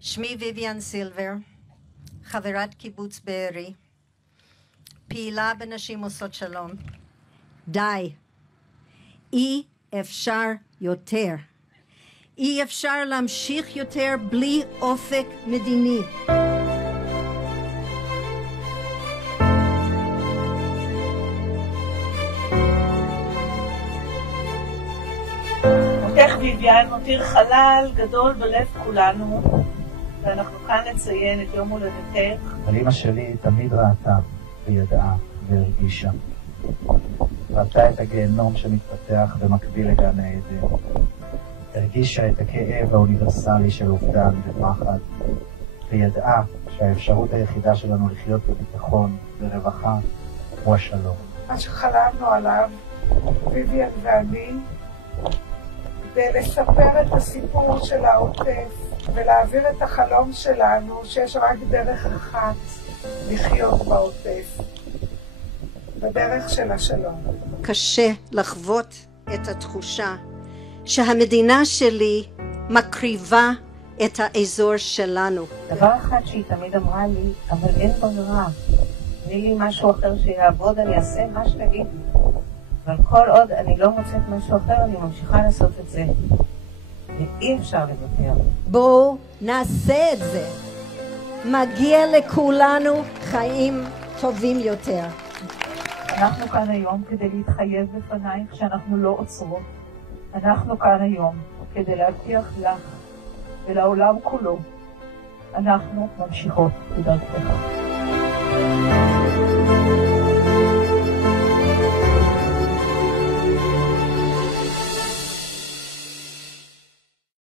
שמי ויויאן סילבר, חברת קיבוץ בארי, פעילה בנשים עושות שלום. די. אי אפשר יותר. אי אפשר להמשיך יותר בלי אופק מדיני. מותך ויויאן מותיר חלל גדול בלב כולנו, ואנחנו כאן נציין את יום הולדתך. אבל אמא שלי תמיד ראתה וידעה והרגישה. ראתה את הגיהנום שמתפתח במקביל לגן העדן. הרגישה את הכאב האוניברסלי של אובדן ופחד, וידעה שהאפשרות היחידה שלנו לחיות בביטחון ורווחה הוא השלום. מה שחלמנו עליו, ויויאן ואני, כדי לספר את הסיפור של העוטף ולהעביר את החלום שלנו שיש רק דרך אחת לחיות בעוטף, בדרך של השלום. קשה לחוות את התחושה שהמדינה שלי מקריבה את האזור שלנו. דבר אחד שהיא תמיד אמרה לי, אבל אין ברירה. תני לי משהו אחר שיעבוד, אני אעשה מה שתגיד. אבל כל עוד אני לא מוצאת משהו אחר, אני ממשיכה לעשות את זה. ואי אפשר לוותר. בואו נעשה את זה. מגיע לכולנו חיים טובים יותר. אנחנו כאן היום כדי להתחייב בפנייך שאנחנו לא עוצרות. אנחנו כאן היום כדי להבטיח לך ולעולם כולו. אנחנו ממשיכות בדרכך.